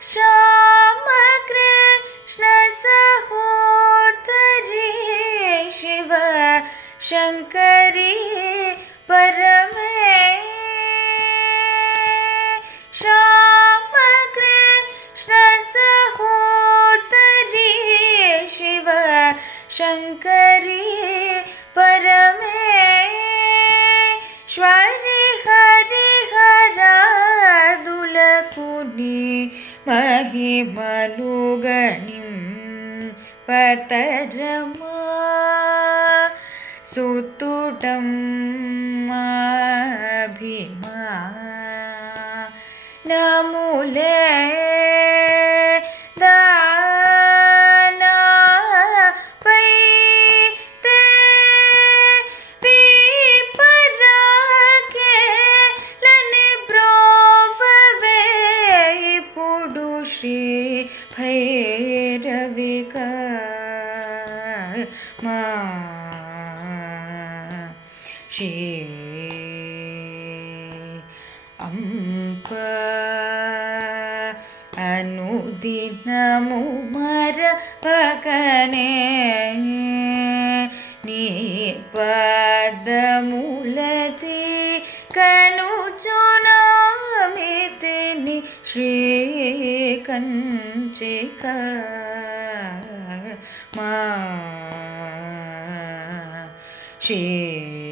श्यामकृष्ण सहोदरी शिव शङ्करी श्यामकृष्ण सहोदरी शिव शङ्करी परमेश्वरि हरिहरादुलकुनि महिमनुगणिं पतरमा सुतुटमाभिमानमुले दानपैते विपराकेలని ब्रोववे इपुडु श्री भैरविका मा श्री अंप अनुदिनमु मरपकने नी पदमुलति कनुचुनामितिनि श्रीकञ्चिका मा श्री